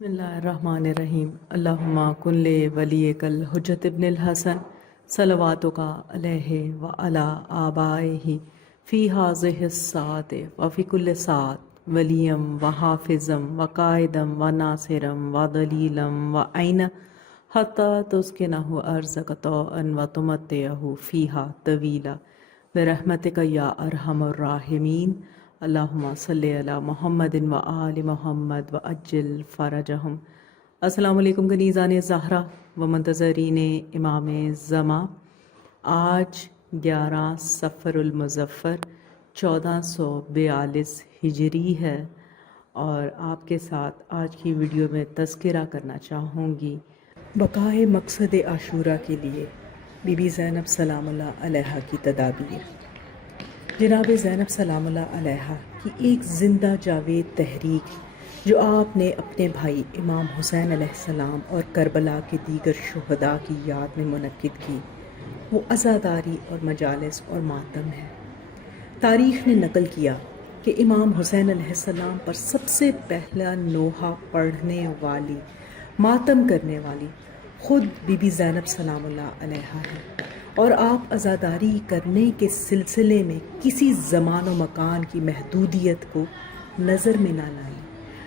بسم اللہ الرحمن الرحیم اللہم کن ولیک الحجت ابن الحسن صلواتک علیہ وعلی آبائہ فی ہذہ الساعۃ وفی کل ساعۃ ولیم وحافظم وقائدم وناصرم ودلیلم وعین حتی تسکنہ ارضک طوعا وتمتعہ فیہا طویلا برحمتک یا ارحم الراحمین اللہم صلی علی محمد و آل محمد و اجل فرجہم۔ السلام علیکم کنیزان زہرا و منتظرین امام زمان۔ آج 11 صفر المظفر 1442 ہجری ہے اور آپ کے ساتھ آج کی ویڈیو میں تذکرہ کرنا چاہوں گی بقائے مقصد عاشورہ کے لیے بی بی زینب سلام اللہ علیہا کی تدابیر۔ جناب زینب سلام اللہ علیہا کی ایک زندہ جاوید تحریک جو آپ نے اپنے بھائی امام حسین علیہ السلام اور کربلا کے دیگر شہداء کی یاد میں منعقد کی، وہ عزاداری اور مجالس اور ماتم ہے۔ تاریخ نے نقل کیا کہ امام حسین علیہ السلام پر سب سے پہلا نوحہ پڑھنے والی، ماتم کرنے والی خود بی بی زینب سلام اللہ علیہا ہے، اور آپ عزاداری کرنے کے سلسلے میں کسی زمان و مکان کی محدودیت کو نظر میں نہ لائیں۔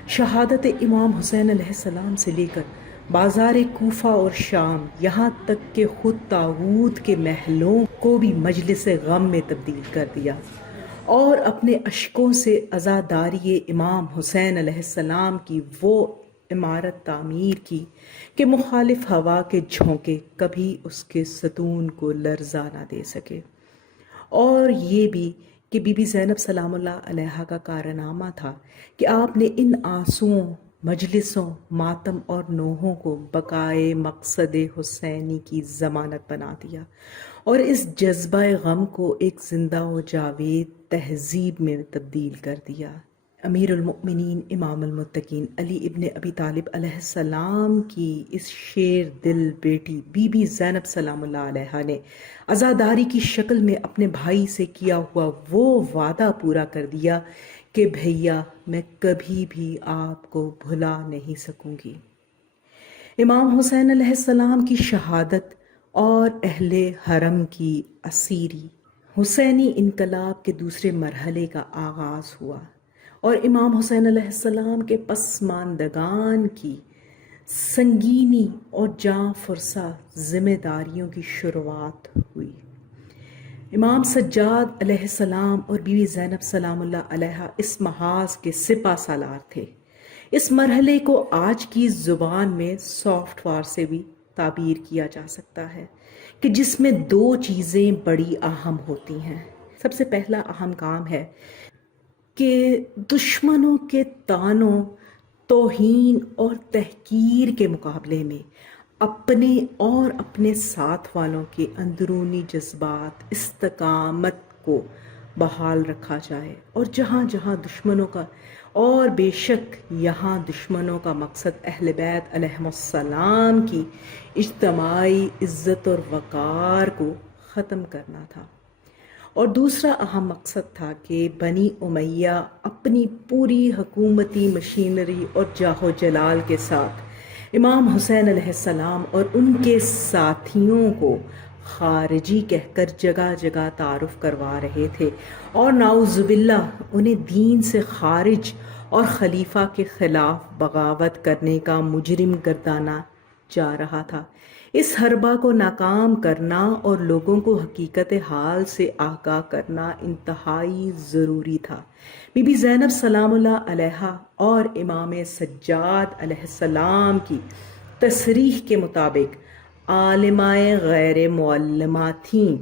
شہادت امام حسین علیہ السلام سے لے کر بازار کوفہ اور شام، یہاں تک کہ خود طاغوت کے محلوں کو بھی مجلس غم میں تبدیل کر دیا، اور اپنے اشکوں سے عزاداری امام حسین علیہ السلام کی وہ عمارت تعمیر کی کہ مخالف ہوا کے جھونکے کبھی اس کے ستون کو لرزا نہ دے سکے۔ اور یہ بھی کہ بی بی زینب سلام اللہ علیہا کا کارنامہ تھا کہ آپ نے ان آنسوؤں، مجلسوں، ماتم اور نوحوں کو بقائے مقصد حسینی کی ضمانت بنا دیا، اور اس جذبہ غم کو ایک زندہ و جاوید تہذیب میں تبدیل کر دیا۔ امیر المؤمنین امام المتقین علی ابن ابی طالب علیہ السلام کی اس شیر دل بیٹی بی بی زینب سلام اللہ علیہا نے عزاداری کی شکل میں اپنے بھائی سے کیا ہوا وہ وعدہ پورا کر دیا کہ بھیا میں کبھی بھی آپ کو بھلا نہیں سکوں گی۔ امام حسین علیہ السلام کی شہادت اور اہل حرم کی اسیری، حسینی انقلاب کے دوسرے مرحلے کا آغاز ہوا، اور امام حسین علیہ السلام کے پسماندگان کی سنگینی اور جاں فرسا ذمہ داریوں کی شروعات ہوئی۔ امام سجاد علیہ السلام اور بی بی زینب سلام اللہ علیہا اس محاذ کے سپہ سالار تھے۔ اس مرحلے کو آج کی زبان میں سافٹ وار سے بھی تعبیر کیا جا سکتا ہے کہ جس میں دو چیزیں بڑی اہم ہوتی ہیں۔ سب سے پہلا اہم کام ہے کہ دشمنوں کے طعنوں، توہین اور تحقیر کے مقابلے میں اپنے اور اپنے ساتھ والوں کے اندرونی جذبات، استقامت کو بحال رکھا جائے، اور جہاں جہاں دشمنوں کا، اور بے شک یہاں دشمنوں کا مقصد اہل بیت علیہم السلام کی اجتماعی عزت اور وقار کو ختم کرنا تھا۔ اور دوسرا اہم مقصد تھا کہ بنی امیہ اپنی پوری حکومتی مشینری اور جاہ و جلال کے ساتھ امام حسین علیہ السلام اور ان کے ساتھیوں کو خارجی کہہ کر جگہ جگہ تعارف کروا رہے تھے، اور نعوذ باللہ انہیں دین سے خارج اور خلیفہ کے خلاف بغاوت کرنے کا مجرم گردانا جا رہا تھا۔ اس حربہ کو ناکام کرنا اور لوگوں کو حقیقت حال سے آگاہ کرنا انتہائی ضروری تھا۔ بی بی زینب سلام اللہ علیہا اور امام سجاد علیہ السلام کی تصریح کے مطابق عالمائے غیر معلمہ تھیں۔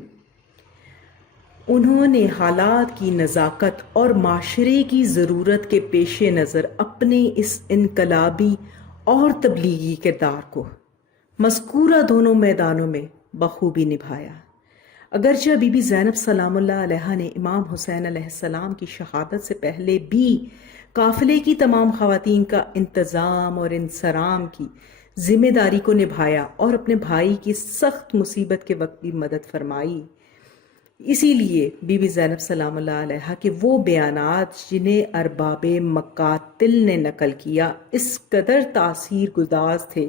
انہوں نے حالات کی نزاکت اور معاشرے کی ضرورت کے پیش نظر اپنے اس انقلابی اور تبلیغی کردار کو مذکورہ دونوں میدانوں میں بخوبی نبھایا۔ اگرچہ بی بی زینب سلام اللہ علیہا نے امام حسین علیہ السلام کی شہادت سے پہلے بھی قافلے کی تمام خواتین کا انتظام اور انصرام کی ذمہ داری کو نبھایا اور اپنے بھائی کی سخت مصیبت کے وقت بھی مدد فرمائی، اسی لیے بی بی زینب سلام اللہ علیہا کے وہ بیانات جنہیں ارباب مقاتل نے نقل کیا اس قدر تاثیر گزار تھے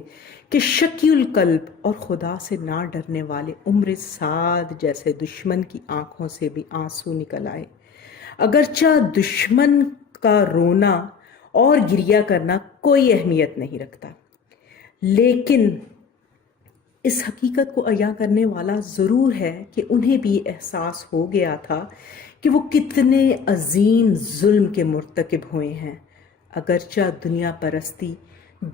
کہ شکی القلب اور خدا سے نہ ڈرنے والے عمر سعد جیسے دشمن کی آنکھوں سے بھی آنسو نکل آئے۔ اگرچہ دشمن کا رونا اور گریہ کرنا کوئی اہمیت نہیں رکھتا، لیکن اس حقیقت کو عیاں کرنے والا ضرور ہے کہ انہیں بھی احساس ہو گیا تھا کہ وہ کتنے عظیم ظلم کے مرتکب ہوئے ہیں۔ اگرچہ دنیا پرستی،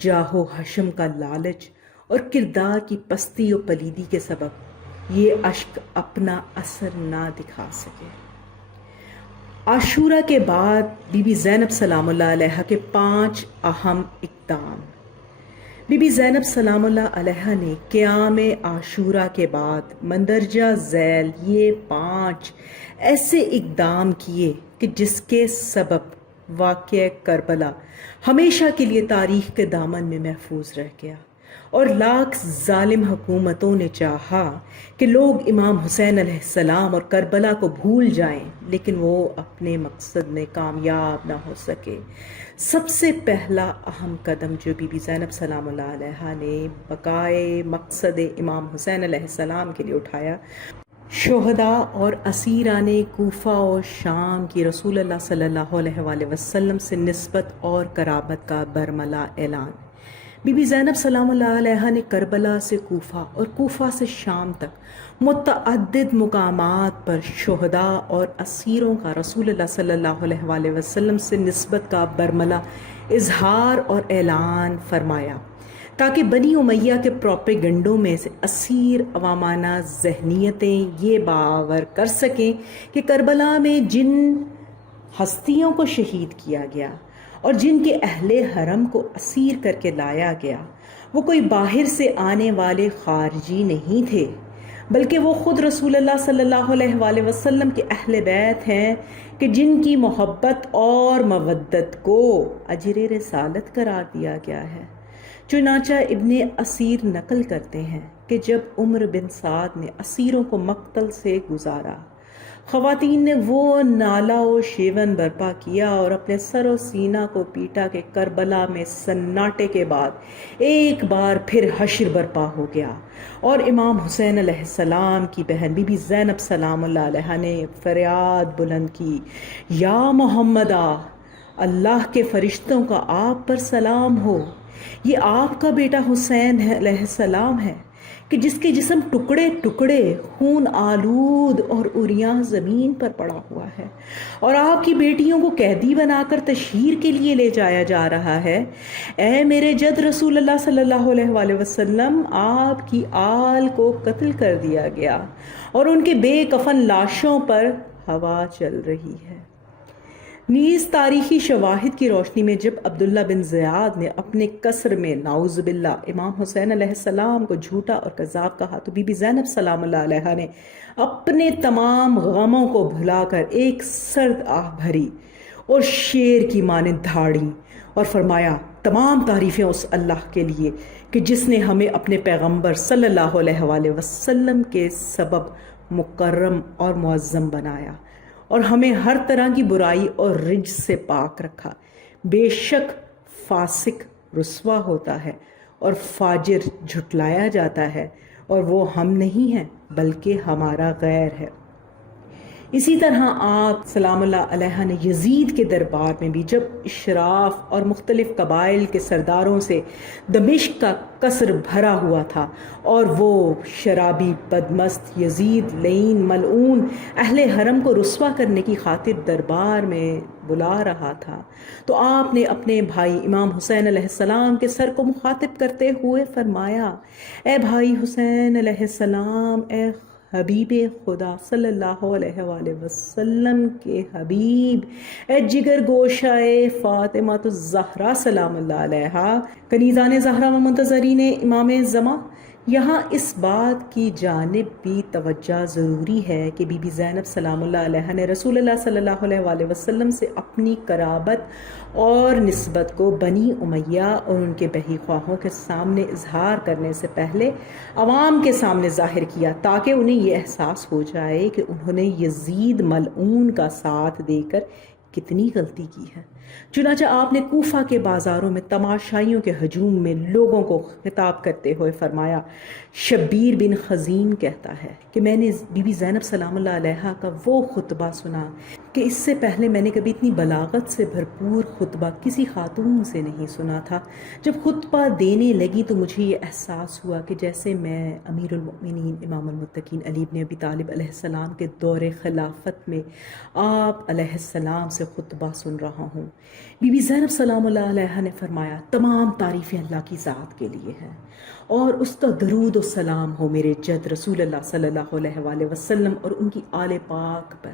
جاہ و حشم کا لالچ اور کردار کی پستی و پلیدی کے سبب یہ اشک اپنا اثر نہ دکھا سکے۔ عاشورہ کے بعد بی بی زینب سلام اللہ علیہا کے 5 اہم اقدام۔ بی بی زینب سلام اللہ علیہا نے قیام عاشورہ کے بعد مندرجہ ذیل یہ 5 ایسے اقدام کیے کہ جس کے سبب واقعہ کربلا ہمیشہ کے لیے تاریخ کے دامن میں محفوظ رہ گیا، اور لاکھ ظالم حکومتوں نے چاہا کہ لوگ امام حسین علیہ السلام اور کربلا کو بھول جائیں، لیکن وہ اپنے مقصد میں کامیاب نہ ہو سکے۔ سب سے پہلا اہم قدم جو بی بی زینب سلام اللہ علیہا نے بقائے مقصد امام حسین علیہ السلام کے لیے اٹھایا، شہداء اور اسیران کوفہ و شام کی رسول اللہ صلی اللہ علیہ وآلہ وسلم سے نسبت اور قرابت کا برملا اعلان۔ بی بی زینب سلام اللہ علیہا نے کربلا سے کوفہ اور کوفہ سے شام تک متعدد مقامات پر شہداء اور اسیروں کا رسول اللہ صلی اللہ علیہ وآلہ وسلم سے نسبت کا برملا اظہار اور اعلان فرمایا، تاکہ بنی امیہ کے پروپیگنڈوں میں سے اسیر عوامانہ ذہنیتیں یہ باور کر سکیں کہ کربلا میں جن ہستیوں کو شہید کیا گیا اور جن کے اہل حرم کو اسیر کر کے لایا گیا وہ کوئی باہر سے آنے والے خارجی نہیں تھے، بلکہ وہ خود رسول اللہ صلی اللہ علیہ وآلہ وسلم کے اہل بیت ہیں کہ جن کی محبت اور مودت کو اجر رسالت قرار دیا گیا ہے۔ چنانچہ ابن اسیر نقل کرتے ہیں کہ جب عمر بن سعد نے اسیروں کو مقتل سے گزارا، خواتین نے وہ نالہ و شیون برپا کیا اور اپنے سر و سینہ کو پیٹا کہ کربلا میں سناٹے کے بعد ایک بار پھر حشر برپا ہو گیا، اور امام حسین علیہ السلام کی بہن بی بی زینب سلام اللہ علیہا نے فریاد بلند کی، یا محمدہ، اللہ کے فرشتوں کا آپ پر سلام ہو، یہ آپ کا بیٹا حسین علیہ السلام ہے کہ جس کے جسم ٹکڑے ٹکڑے خون آلود اور عریاں زمین پر پڑا ہوا ہے، اور آپ کی بیٹیوں کو قیدی بنا کر تشہیر کے لیے لے جایا جا رہا ہے۔ اے میرے جد رسول اللہ صلی اللہ علیہ وآلہ وسلم، آپ کی آل کو قتل کر دیا گیا اور ان کے بے کفن لاشوں پر ہوا چل رہی ہے۔ نیز تاریخی شواہد کی روشنی میں جب عبداللہ بن زیاد نے اپنے قصر میں نعوذ باللہ امام حسین علیہ السلام کو جھوٹا اور کذاب کہا تو بی بی زینب سلام اللہ علیہا نے اپنے تمام غموں کو بھلا کر ایک سرد آہ بھری اور شیر کی مانند دھاڑی اور فرمایا، تمام تعریفیں اس اللہ کے لیے کہ جس نے ہمیں اپنے پیغمبر صلی اللہ علیہ وآلہ وسلم کے سبب مکرم اور معظم بنایا اور ہمیں ہر طرح کی برائی اور رجس سے پاک رکھا۔ بے شک فاسق رسوا ہوتا ہے اور فاجر جھٹلایا جاتا ہے، اور وہ ہم نہیں ہیں بلکہ ہمارا غیر ہے۔ اسی طرح آپ سلام اللہ علیہ نے یزید کے دربار میں بھی جب اشراف اور مختلف قبائل کے سرداروں سے دمشق کا قصر بھرا ہوا تھا اور وہ شرابی بدمست یزید لعین ملعون اہل حرم کو رسوا کرنے کی خاطر دربار میں بلا رہا تھا، تو آپ نے اپنے بھائی امام حسین علیہ السلام کے سر کو مخاطب کرتے ہوئے فرمایا، اے بھائی حسین علیہ السلام، اے حبیب خدا صلی اللہ علیہ وآلہ وسلم کے حبیب، اے جگر گوشائے فاطمہ الزہرا سلام اللہ علیہا، کنیزان زہرا و منتظرین امام زمان، یہاں اس بات کی جانب بھی توجہ ضروری ہے کہ بی بی زینب سلام اللہ علیہا نے رسول اللہ صلی اللہ علیہ وآلہ وسلم سے اپنی قرابت اور نسبت کو بنی امیہ اور ان کے بہی خواہوں کے سامنے اظہار کرنے سے پہلے عوام کے سامنے ظاہر کیا، تاکہ انہیں یہ احساس ہو جائے کہ انہوں نے یزید ملعون کا ساتھ دے کر کتنی غلطی کی ہے۔ چنانچہ آپ نے کوفہ کے بازاروں میں تماشائیوں کے ہجوم میں لوگوں کو خطاب کرتے ہوئے فرمایا، شبیر بن خزیم کہتا ہے کہ میں نے بی بی زینب سلام اللہ علیہا کا وہ خطبہ سنا کہ اس سے پہلے میں نے کبھی اتنی بلاغت سے بھرپور خطبہ کسی خاتون سے نہیں سنا تھا۔ جب خطبہ دینے لگی تو مجھے یہ احساس ہوا کہ جیسے میں امیر المؤمنین امام المتقین علی بن ابی طالب علیہ السلام کے دور خلافت میں آپ علیہ السلام سے خطبہ سن رہا ہوں۔ بی بی زینب سلام اللہ علیہا نے فرمایا، تمام تعریفیں اللہ کی ذات کے لیے ہیں اور اس کا درود و سلام ہو میرے جد رسول اللہ صلی اللہ علیہ وآلہ وسلم اور ان کی آل پاک پر۔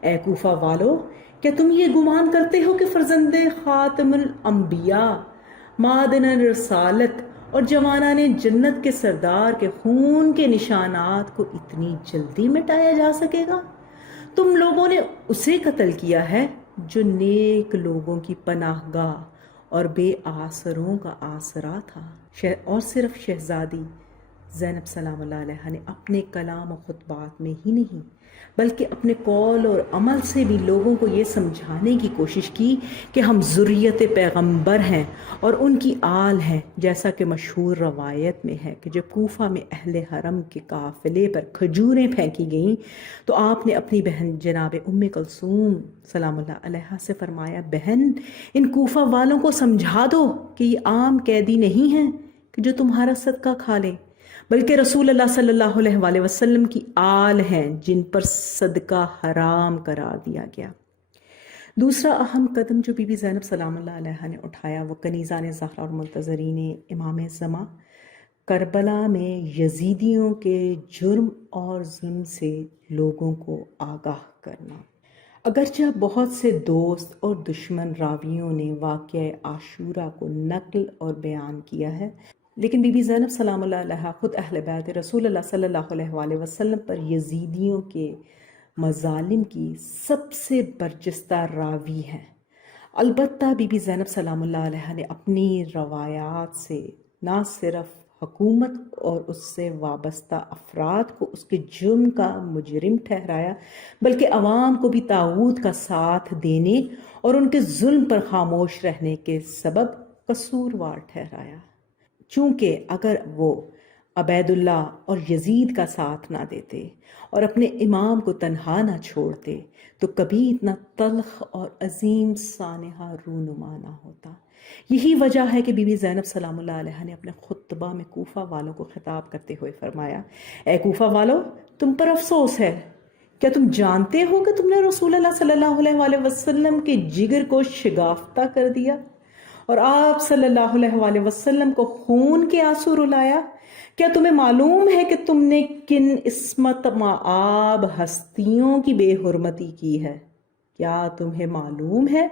اے کوفہ والو، کیا تم یہ گمان کرتے ہو کہ فرزند خاتم الانبیاء، معدن رسالت اور جوانان جنت کے سردار کے خون کے نشانات کو اتنی جلدی مٹایا جا سکے گا؟ تم لوگوں نے اسے قتل کیا ہے جو نیک لوگوں کی پناہ گاہ اور بے آسروں کا آسرا تھا۔ اور صرف شہزادی زینب سلام اللہ علیہا نے اپنے کلام و خطبات میں ہی نہیں بلکہ اپنے قول اور عمل سے بھی لوگوں کو یہ سمجھانے کی کوشش کی کہ ہم ذریت پیغمبر ہیں اور ان کی آل ہیں، جیسا کہ مشہور روایت میں ہے کہ جب کوفہ میں اہل حرم کے قافلے پر کھجوریں پھینکی گئیں تو آپ نے اپنی بہن جناب ام کلثوم سلام اللہ علیہا سے فرمایا، بہن ان کوفہ والوں کو سمجھا دو کہ یہ عام قیدی نہیں ہیں کہ جو تمہارا صدقہ کھا لیں، بلکہ رسول اللہ صلی اللہ علیہ وآلہ وسلم کی آل ہیں جن پر صدقہ حرام قرار دیا گیا۔ دوسرا اہم قدم جو بی بی زینب سلام اللہ علیہا نے اٹھایا وہ کنیزان زہرا اور منتظرین امام زمان کربلا میں یزیدیوں کے جرم اور ظلم سے لوگوں کو آگاہ کرنا۔ اگرچہ بہت سے دوست اور دشمن راویوں نے واقعہ عاشورہ کو نقل اور بیان کیا ہے، لیکن بی بی زینب سلام اللہ علیہا خود اہل بیت رسول اللہ صلی اللہ علیہ وآلہ وسلم پر یزیدیوں کے مظالم کی سب سے برجستہ راوی ہیں۔ البتہ بی بی زینب سلام اللہ علیہا نے اپنی روایات سے نہ صرف حکومت اور اس سے وابستہ افراد کو اس کے جرم کا مجرم ٹھہرایا، بلکہ عوام کو بھی طاغوت کا ساتھ دینے اور ان کے ظلم پر خاموش رہنے کے سبب قصوروار ٹھہرایا۔ چونکہ اگر وہ عبید اللہ اور یزید کا ساتھ نہ دیتے اور اپنے امام کو تنہا نہ چھوڑتے تو کبھی اتنا تلخ اور عظیم سانحہ رونما نہ ہوتا۔ یہی وجہ ہے کہ بی بی زینب سلام اللہ علیہا نے اپنے خطبہ میں کوفہ والوں کو خطاب کرتے ہوئے فرمایا، اے کوفہ والو، تم پر افسوس ہے، کیا تم جانتے ہو کہ تم نے رسول اللہ صلی اللہ علیہ وآلہ وسلم کے جگر کو شگافتہ کر دیا اور آپ صلی اللہ علیہ وآلہ وسلم کو خون کے آنسو رلایا؟ کیا تمہیں معلوم ہے کہ تم نے کن عصمت مآب ہستیوں کی بے حرمتی کی ہے؟ کیا تمہیں معلوم ہے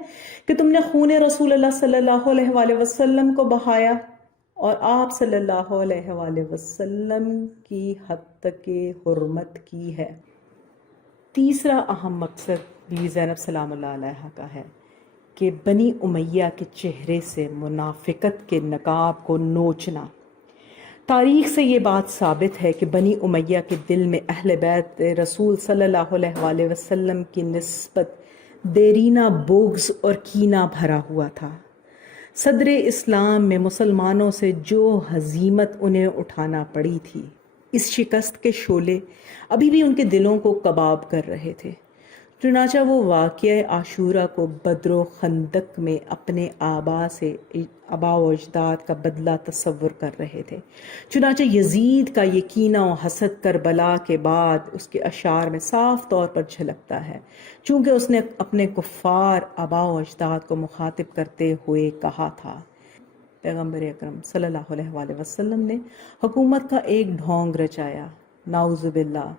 کہ تم نے خون رسول اللہ صلی اللہ علیہ وآلہ وسلم کو بہایا اور آپ صلی اللہ علیہ وآلہ وسلم کی حد تک حرمت کی ہے؟ تیسرا اہم مقصد بی بی زینب سلام اللہ علیہا کا ہے کہ بنی امیہ کے چہرے سے منافقت کے نقاب کو نوچنا۔ تاریخ سے یہ بات ثابت ہے کہ بنی امیہ کے دل میں اہل بیت رسول صلی اللہ علیہ وآلہ وسلم کی نسبت دیرینہ بغض اور کینہ بھرا ہوا تھا۔ صدر اسلام میں مسلمانوں سے جو ہزیمت انہیں اٹھانا پڑی تھی، اس شکست کے شعلے ابھی بھی ان کے دلوں کو کباب کر رہے تھے۔ چنانچہ وہ واقعہ عاشورہ کو بدر و خندق میں اپنے آبا و اجداد کا بدلہ تصور کر رہے تھے۔ چنانچہ یزید کا یہ کینہ و حسد کربلا کے بعد اس کے اشعار میں صاف طور پر جھلکتا ہے، چونکہ اس نے اپنے کفار آبا و اجداد کو مخاطب کرتے ہوئے کہا تھا، پیغمبر اکرم صلی اللہ علیہ وآلہ وسلم نے حکومت کا ایک ڈھونگ رچایا، نعوذ باللہ،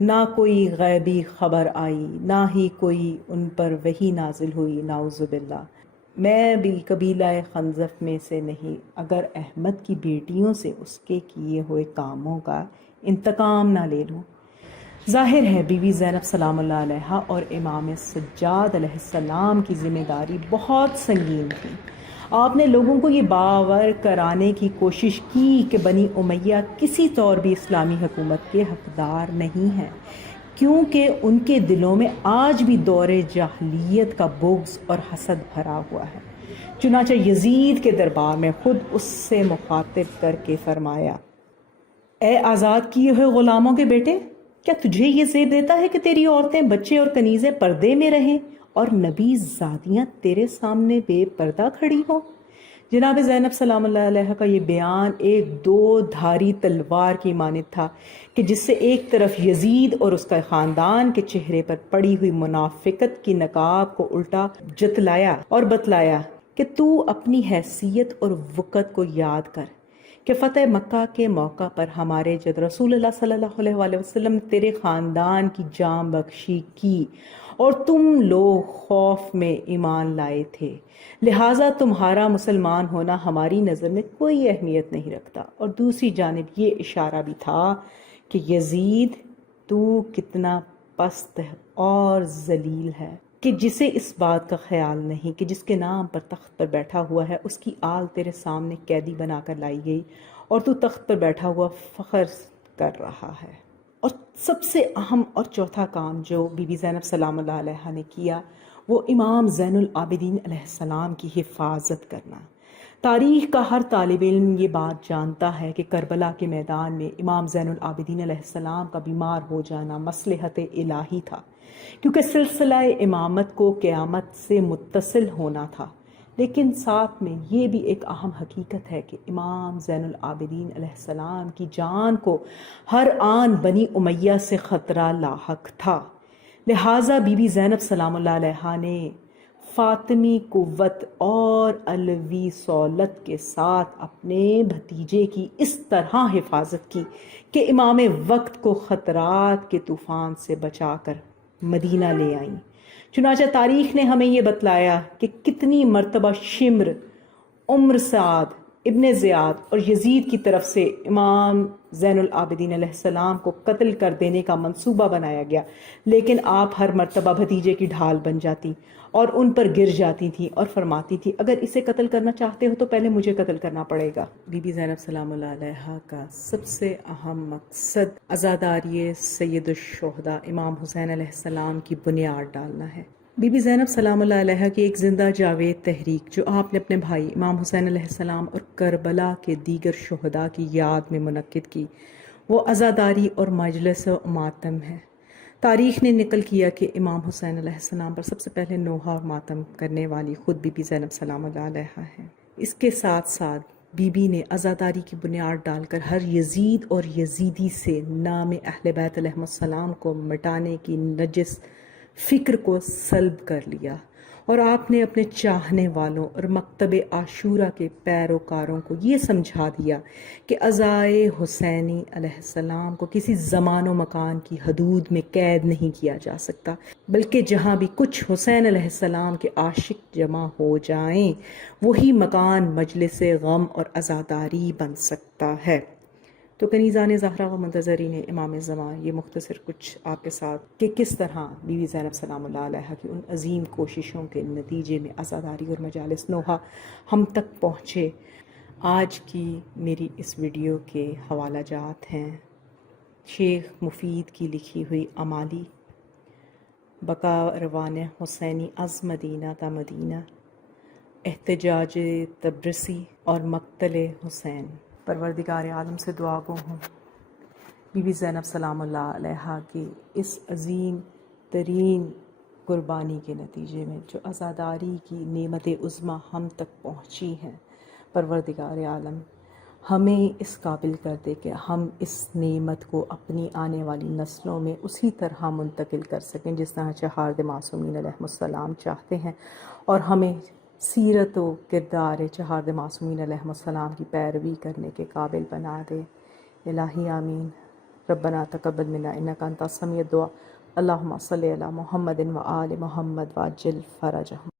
نہ کوئی غیبی خبر آئی، نہ ہی کوئی ان پر وحی نازل ہوئی، نعوذ باللہ۔ میں بھی قبیلہ خنزف میں سے نہیں، اگر احمد کی بیٹیوں سے اس کے کیے ہوئے کاموں کا انتقام نہ لے لوں۔ ظاہر ہے بی بی زینب سلام اللہ علیہا اور امام سجاد علیہ السلام کی ذمہ داری بہت سنگین تھی۔ آپ نے لوگوں کو یہ باور کرانے کی کوشش کی کہ بنی امیہ کسی طور بھی اسلامی حکومت کے حقدار نہیں ہیں، کیونکہ ان کے دلوں میں آج بھی دور جاہلیت کا بغض اور حسد بھرا ہوا ہے۔ چنانچہ یزید کے دربار میں خود اس سے مخاطب کر کے فرمایا، اے آزاد کیے ہوئے غلاموں کے بیٹے، کیا تجھے یہ زیب دیتا ہے کہ تیری عورتیں، بچے اور کنیزیں پردے میں رہیں اور نبی زادیاں تیرے سامنے بے پردہ کھڑی ہوں؟ جناب زینب سلام اللہ علیہ کا یہ بیان ایک دو دھاری تلوار کی مانند تھا کہ جس سے ایک طرف یزید اور اس کا خاندان کے چہرے پر پڑی ہوئی منافقت کی نقاب کو الٹا جتلایا اور بتلایا کہ تو اپنی حیثیت اور وقت کو یاد کر کہ فتح مکہ کے موقع پر ہمارے جد رسول اللہ صلی اللہ علیہ وآلہ وسلم نے تیرے خاندان کی جان بخشی کی اور تم لوگ خوف میں ایمان لائے تھے، لہٰذا تمہارا مسلمان ہونا ہماری نظر میں کوئی اہمیت نہیں رکھتا۔ اور دوسری جانب یہ اشارہ بھی تھا کہ یزید تو کتنا پست اور ذلیل ہے کہ جسے اس بات کا خیال نہیں کہ جس کے نام پر تخت پر بیٹھا ہوا ہے اس کی آل تیرے سامنے قیدی بنا کر لائی گئی اور تو تخت پر بیٹھا ہوا فخر کر رہا ہے۔ اور سب سے اہم اور چوتھا کام جو بی بی زینب سلام اللہ علیہ نے کیا وہ امام زین العابدین علیہ السلام کی حفاظت کرنا۔ تاریخ کا ہر طالب علم یہ بات جانتا ہے کہ کربلا کے میدان میں امام زین العابدین علیہ السلام کا بیمار ہو جانا مصلحت الہی تھا، کیونکہ سلسلہ امامت کو قیامت سے متصل ہونا تھا۔ لیکن ساتھ میں یہ بھی ایک اہم حقیقت ہے کہ امام زین العابدین علیہ السلام کی جان کو ہر آن بنی امیہ سے خطرہ لاحق تھا، لہٰذا بی بی زینب سلام اللہ علیہ نے فاطمی قوت اور علوی صولت کے ساتھ اپنے بھتیجے کی اس طرح حفاظت کی کہ امام وقت کو خطرات کے طوفان سے بچا کر مدینہ لے آئیں۔ چنانچہ تاریخ نے ہمیں یہ بتلایا کہ کتنی مرتبہ شمر، عمر سعد، ابن زیاد اور یزید کی طرف سے امام زین العابدین علیہ السلام کو قتل کر دینے کا منصوبہ بنایا گیا، لیکن آپ ہر مرتبہ بھتیجے کی ڈھال بن جاتی اور ان پر گر جاتی تھی اور فرماتی تھی، اگر اسے قتل کرنا چاہتے ہو تو پہلے مجھے قتل کرنا پڑے گا۔ بی بی زینب سلام اللہ علیہ کا سب سے اہم مقصد عزاداری سید الشہداء امام حسین علیہ السلام کی بنیاد ڈالنا ہے۔ بی بی زینب سلام اللہ علیہ کی ایک زندہ جاوید تحریک جو آپ نے اپنے بھائی امام حسین علیہ السلام اور کربلا کے دیگر شہداء کی یاد میں منعقد کی، وہ عزاداری اور مجلس و ماتم ہے۔ تاریخ نے نقل کیا کہ امام حسین علیہ السلام پر سب سے پہلے نوحہ اور ماتم کرنے والی خود بی بی زینب سلام اللہ علیہ ہے۔ اس کے ساتھ ساتھ بی بی نے عزاداری کی بنیاد ڈال کر ہر یزید اور یزیدی سے نام اہل بیت علیہ السلام کو مٹانے کی نجس فکر کو سلب کر لیا، اور آپ نے اپنے چاہنے والوں اور مکتب عاشورہ کے پیروکاروں کو یہ سمجھا دیا کہ عزائے حسینی علیہ السلام کو کسی زمان و مکان کی حدود میں قید نہیں کیا جا سکتا، بلکہ جہاں بھی کچھ حسین علیہ السلام کے عاشق جمع ہو جائیں وہی مکان مجلس غم اور عزاداری بن سکتا ہے۔ تو کنیزان زہرا و منتظرین امام زمان، یہ مختصر کچھ آپ کے ساتھ کہ کس طرح بی بی زینب سلام اللہ علیہ کی ان عظیم کوششوں کے نتیجے میں عزاداری اور مجالس نوحہ ہم تک پہنچے۔ آج کی میری اس ویڈیو کے حوالہ جات ہیں شیخ مفید کی لکھی ہوئی امالی، بقا روان حسینی از مدینہ تا مدینہ، احتجاج تبرسی اور مقتل حسین۔ پروردگار عالم سے دعا گو ہوں بی بی زینب سلام اللہ علیہ کی اس عظیم ترین قربانی کے نتیجے میں جو عزاداری کی نعمت عظمیٰ ہم تک پہنچی ہیں، پروردگار عالم ہمیں اس قابل کر دے کہ ہم اس نعمت کو اپنی آنے والی نسلوں میں اسی طرح منتقل کر سکیں جس طرح چہارد معصومین علیہ السلام چاہتے ہیں، اور ہمیں سیرت و کردار چہارد معصومین علیہ السلام کی پیروی کرنے کے قابل بنا دے۔ الہی آمین۔ ربنا تقبل منا انک انت السمیع الدعاء، اللہم صلی علی محمد و آل محمد وعجل فرجہم۔